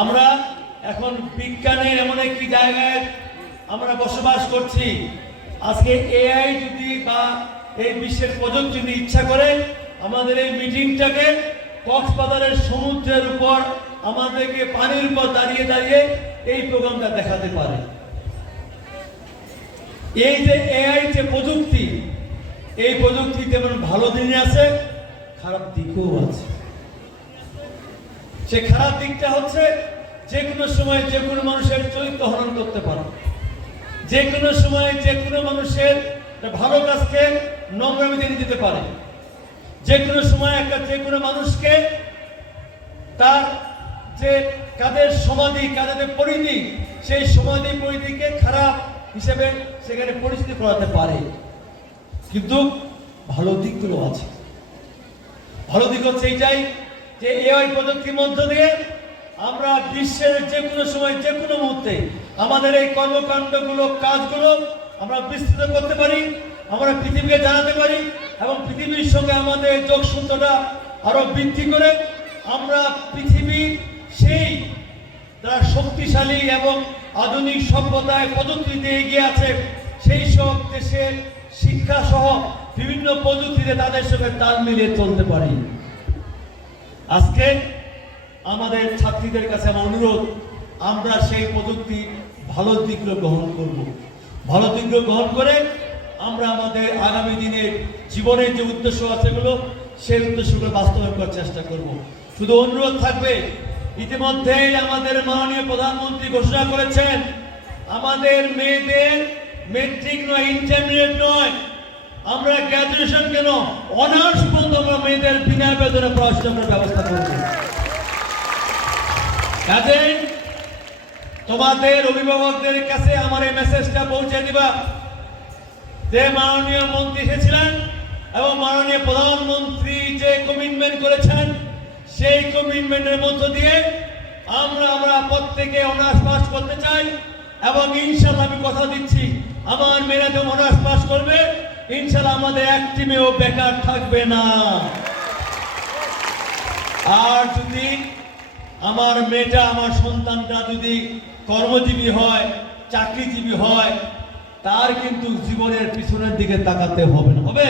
আমরা এখন বিজ্ঞানের এমন একটি জায়গায় আমরা বসবাস করছি। আজকে এআই যদি বা এই বিশ্বের প্রযুক্তি যদি ইচ্ছা করে আমাদের এই মিটিংটাকে কক্সবাজারের সমুদ্রের উপর আমাদেরকে পানির উপর দাঁড়িয়ে দাঁড়িয়ে এই প্রোগ্রামটা দেখাতে পারে। এই যে এআই যে প্রযুক্তি, এই প্রযুক্তি যেমন ভালো দিনে আছে, খারাপ দিকও আছে। সে খারাপ দিকটা হচ্ছে যে কোনো সময় যে কোনো মানুষের চরিত্র হরণ করতে পারে, যে কোনো সময় যে কোনো মানুষের ভালো কাজকে নোংরামিতে নিয়ে যেতে পারে, যে কোনো সময় যে কোনো মানুষকে তার যে কাদের সমাধি কাদের পরিধি সেই সমাধি পরিধিকে খারাপ হিসেবে সেখানে পরিস্থিতি করাতে পারে। কিন্তু ভালো দিকগুলো আছে। ভালো দিক হচ্ছে এইটাই যে এআই প্রযুক্তির মধ্য দিয়ে আমরা বিশ্বের যে কোনো সময় যে কোনো মুহূর্তে আমাদের এই কর্মকাণ্ডগুলো কাজগুলো আমরা বিস্তৃত করতে পারি, আমরা পৃথিবীকে জানাতে পারি এবং পৃথিবীর সঙ্গে আমাদের যোগসূত্রটা আরো বৃদ্ধি করে আমরা পৃথিবীর সেই যারা শক্তিশালী এবং আধুনিক সভ্যতায় প্রযুক্তিতে এগিয়ে আছে সেই সব দেশের শিক্ষা সহ বিভিন্ন প্রযুক্তিতে তাদের সঙ্গে তাল মিলিয়ে চলতে পারি। আজকে আমাদের ছাত্রীদের কাছে আমার অনুরোধ, আমরা সেই প্রযুক্তি ভালো দিকগুলো গ্রহণ করব। ভালো দিকগুলো গ্রহণ করে আমরা আমাদের আগামী দিনের জীবনের যে উদ্দেশ্য আছে এগুলো সেই উদ্দেশ্যগুলো বাস্তবায়ন করার চেষ্টা করব। শুধু অনুরোধ থাকবে, ইতিমধ্যেই আমাদের মাননীয় প্রধানমন্ত্রী ঘোষণা করেছেন আমাদের মেয়েদের মেট্রিক নয়, ইন্টারমিডিয়েট নয়, আমরা গ্র্যাজুয়েশন কেন অনার্স পর্যন্ত আমরা মেয়েদের বিনা বেতনে পড়াশোনার ব্যবস্থা করব। কাজেই তোমাদের অভিভাবকদের কাছে আমার এই মেসেজটা পৌঁছে দিবা যে মাননীয় মন্ত্রী এসেছিলেন এবং মাননীয় প্রধানমন্ত্রী যে কমিটমেন্ট করেছেন সেই কমিটমেন্টের মধ্য দিয়ে আমরা প্রত্যেকে অনার্স পাস করতে চাই এবং ইনশাআল্লাহ আমি কথা দিচ্ছি আমার মেয়েরা যখন অনার্স পাস করবে ইনশাআল্লাহ আমাদের একটি মেয়েও বেকার থাকবে না। আর যদি আমার মেয়েটা আমার সন্তানটা যদি কর্মজীবী হয়, চাকরিজীবী হয়, তার কিন্তু জীবনের পিছনের দিকে তাকাতে হবে না, হবে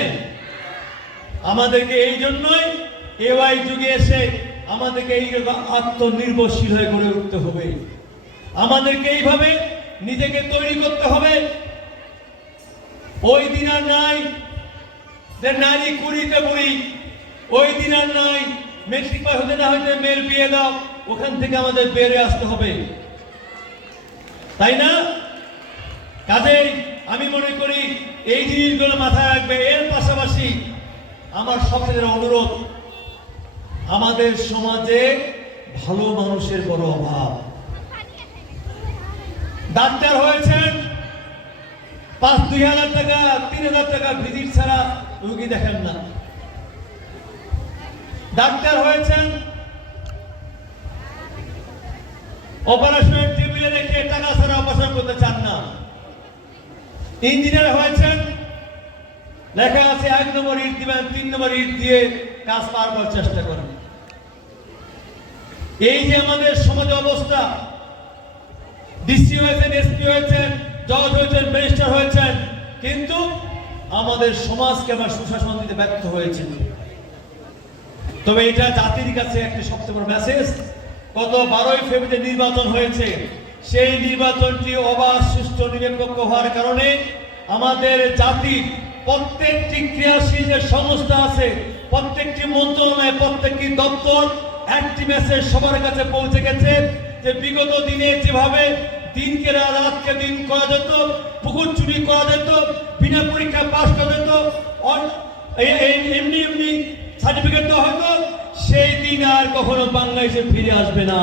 আমাদেরকে। এই জন্যই এআই যুগে এসে আমাদেরকে এই আত্মনির্ভরশীল হয়ে গড়ে উঠতে হবে, আমাদেরকে এইভাবে নিজেকে তৈরি করতে হবে। ওই দিন আর নাই যে নারী কুড়িতে বুড়ি, ওই দিন আর নাই মেট্রিক পাস হতে না হইতে মেয়ের বিয়ে দাও, ওখান থেকে আমাদের বেরিয়ে আসতে হবে, তাই না? কাজেই আমি মনে করি এই জিনিসগুলো মাথায় রাখবে। এর পাশাপাশি আমার সবচেয়ে অনুরোধ, আমাদের সমাজে ভালো মানুষের বড় অভাব। ডাক্তার হয়েছেন 2,000 টাকা 3,000 টাকা ভিজিট ছাড়া রোগী দেখেন না। ডাক্তার হয়েছেন অপারেশনের টেবিলে রেখে টাকা ছাড়া অপারেশন করতে চান না। ইঞ্জিনিয়ার হয়েছেন লেখা আছে 1 নম্বর ইট দিবেন, 3 নম্বর ইট দিয়ে কাজ পার করার চেষ্টা করেন। এই যে আমাদের সমাজে অবস্থা, ডিসি হয়েছেন, এসপি হয়েছেন, জজ হয়েছেন, ব্যারিস্টার হয়েছেন, কিন্তু আমাদের সমাজকে আমরা সুশাসন দিতে ব্যর্থ হয়েছে। তবে এটা জাতির কাছে একটা সবচেয়ে বড় মেসেজ। গত 12ই ফেব্রুয়ারি নির্বাচন হয়েছে, সেই নির্বাচনটি অবাধ, সুষ্ঠু, নিরপেক্ষ হওয়ার কারণে আমাদের জাতির প্রত্যেকটি ক্রিয়াশীল যে সংস্থা আছে, প্রত্যেকটি মন্ত্রণালয়, প্রত্যেকটি দপ্তর একটি মেসেজ সবার কাছে পৌঁছে গেছে যে বিগত দিনে যেভাবে দিনকে রাতকে দিন করা যেত, পুকুর চুরি করা যেত, বিনা পরীক্ষা পাস করা যেত, এমনি এমনি সার্টিফিকেট দেওয়া হতো, সেই দিন আর কখনো বাংলাদেশে ফিরে আসবে না।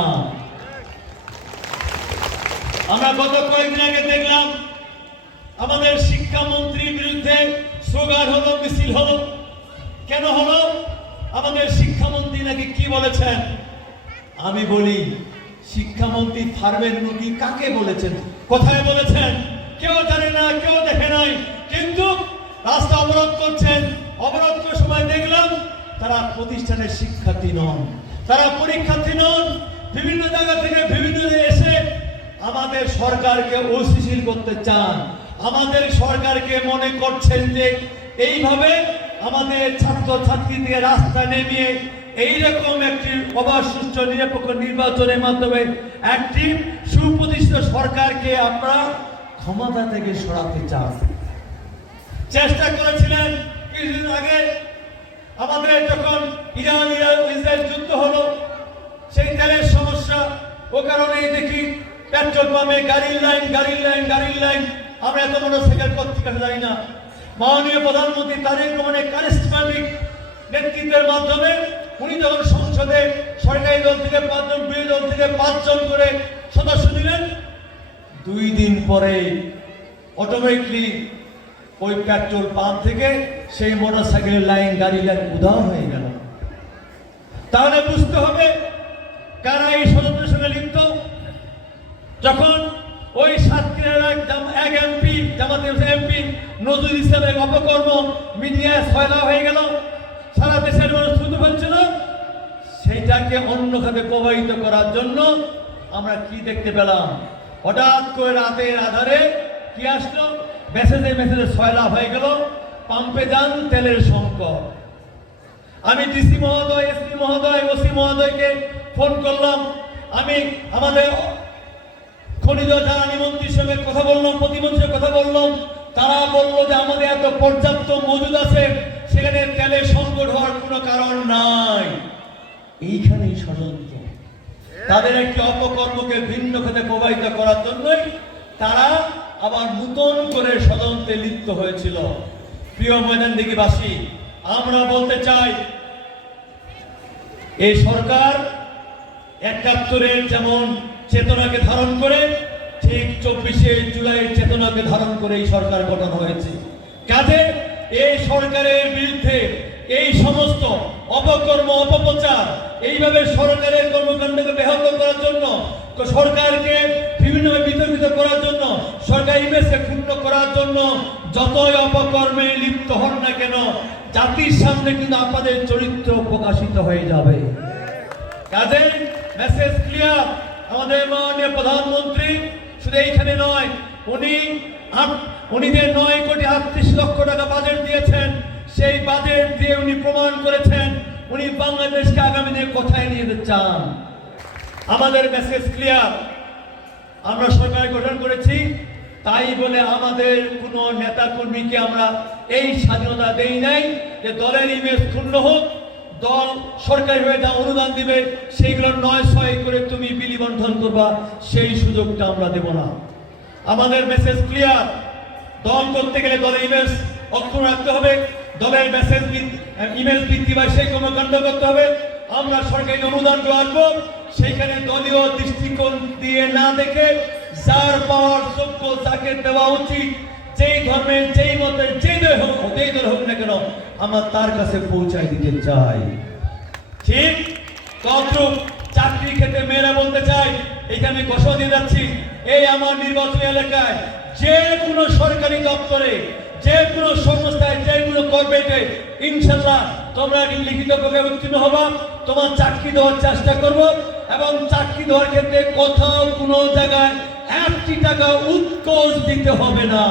আমরা গত কয়েকদিন আগে দেখলাম আমাদের শিক্ষামন্ত্রীর বিরুদ্ধে স্লোগান হলো, মিছিল হলো। কেন হলো? আমাদের শিক্ষামন্ত্রী নাকি কি বলেছেন? আমি বলি, শিক্ষামন্ত্রী ফার্মের মুরগি কাকে বলেছেন, কোথায় বলেছেন কেউ জানে না, কেউ দেখে নাই, কিন্তু রাস্তা অবরোধ করছেন। অবরোধ করার সময় দেখলাম তারা প্রতিষ্ঠানের শিক্ষার্থী নন, তারা পরীক্ষার্থী নন, বিভিন্ন জায়গা থেকে আমাদের সরকারকে অস্থিতিশীল করতে চান, আমাদের সরকারকে মনে করছেন যে এইভাবে আমাদের ছাত্র ছাত্রীদের রাস্তায় নেমিয়ে এইরকম একটি অবাধ সুষ্ঠু নিরপেক্ষ নির্বাচনের মাধ্যমে একটি সুপ্রতিষ্ঠিত সরকারকে আপনারা ক্ষমতা থেকে সরাতে চান। চেষ্টা করেছিলেন কিছুদিন আগে, আমাদের যখন ইরান ইসরায়েল যুদ্ধ হলো, সেই তেলের সমস্যা, ও কারণেই দেখি পেট্রোল পাম্পে গাড়ির লাইন। আমরা এত মোটরসাইকেল পত্রিকা জানি না। মাননীয় প্রধানমন্ত্রী তারেক রহমানের কারিশমাটিক নেতৃত্বের মাধ্যমে উনি যখন সংসদে সরকারি দল থেকে 5 জন, বিরোধী দল থেকে 5 জন করে সদস্য দিলেন, 2 দিন পরে অটোমেটিকলি ওই পেট্রোল পাম্প থেকে সেই মোটরসাইকেলের গাড়ির লাইন উধাও হয়ে গেল। তাহলে বুঝতে হবে কারা এই ষড়যন্ত্রের সঙ্গে লিপ্ত। যখন ওই সাতক্ষীরার এক এমপি, জামাতের এমপি নজরুল ইসলামের অপকর্ম মিডিয়ায় ছয়লা হয়ে গেল, সারা দেশের মানুষ শুনতে পাচ্ছিল, সেইটাকে অন্য খাতে প্রবাহিত করার জন্য আমরা কি দেখতে পেলাম? হঠাৎ করে রাতের আধারে কি আসলো? মেসেজে ছয়লা হয়ে গেল, পাম্পে যান, তেলের সংকট। আমি ডিসি মহোদয়, এসপি মহোদয়, ওসি মহোদয়কে ফোন করলাম, আমি আমাদের খনিজ জ্বালানি মন্ত্রীর সঙ্গে কথা বললাম, প্রতিমন্ত্রীর কথা বললাম, তারা বললো যে আমাদের এত পর্যাপ্ত মজুদ আছে, সেখানে তেলের সংকট হওয়ার কোনো কারণ নাই। এইখানেই ষড়যন্ত্র, তাদের একটি অপকর্মকে ভিন্ন খাতে প্রবাহিত করার জন্যই তারা আবার নতুন করে ষড়যন্ত্রে লিপ্ত হয়েছিল। প্রিয় ময়দানদিঘিবাসী, আমরা বলতে চাই, এই সরকার ৭১-এর যেমন চেতনাকে ধারণ করে, ঠিক ২৪শে জুলাইয়ের চেতনাকে ধারণ করে এই সরকার গঠন হয়েছে। কাজে এই সরকারের বিরুদ্ধে এই সমস্ত অপকর্ম, অপপ্রচার, এইভাবে সরকারের কর্মকাণ্ডকে ব্যাহত করার জন্য, সরকারকে বিভিন্নভাবে বিতর্কিত করার জন্য, সরকারি ইমেজকে ক্ষুণ্ণ করার জন্য যতই অপকর্মে লিপ্ত হন না কেন, জাতির সামনে কিন্তু আপনাদের চরিত্র প্রকাশিত হয়ে যাবে। কাজে মেসেজ ক্লিয়ার, আমাদের মাননীয় প্রধানমন্ত্রী শুধু এইখানে নয়, উনি যে ৯,৩৮,০০,০০,০০০ টাকা বাজেট দিয়েছেন, সেই বাজেট দিয়ে উনি প্রমাণ করেছেন উনি বাংলাদেশকে আগামী দিনে কোথায় নিয়ে যেতে চান। আমাদের মেসেজ ক্লিয়ার, আমরা সরকার গঠন করেছি, তাই বলে আমাদের কোনো নেতা কর্মীকে আমরা এই স্বাধীনতা দেই নাই যে দলের ইমেজ ক্ষুণ্ণ হোক, দল সরকারি হয়ে যা অনুদান দিবে সেইগুলো ৯-৬ করে তুমি বিলি বন্টন করবা, সেই সুযোগটা আমরা দেব না। আমাদের মেসেজ ক্লিয়ার, দল করতে গেলে দলের ইমেজ অক্ষুণ্ণ রাখতে হবে, দলের মেসেজ ইমেজ বৃদ্ধি পায় সেই কর্মকাণ্ড করতে হবে। আমরা সরকারি অনুদান আনবো, সেইখানে দলীয় দৃষ্টিকোণ দিয়ে না দেখে যার পাওয়ার যোগ্য, যাকে দেওয়া উচিত, যেই ধর্মের, যেই মতের, যেই দল হোক না কেন, আমরা তার কাছে পৌঁছাই দিতে চাই। ঠিক তদ্রুপ চাকরি ক্ষেত্রে মেয়েরা বলতে চাই, এখানে ঘোষণা দিয়ে যাচ্ছি, এই আমার নির্বাচনী এলাকায় যে কোনো সরকারি দপ্তরে, যে কোনো সংস্থায়, যে কোনো কর্পোরেটে ইনশাল্লাহ তোমরা লিখিত ভাবে উত্তীর্ণ হবা, তোমার চাকরি দেওয়ার চেষ্টা করব, এবং চাকরি দেওয়ার ক্ষেত্রে কোথাও কোনো জায়গায় 1 টাকা উৎকোচ দিতে হবে না।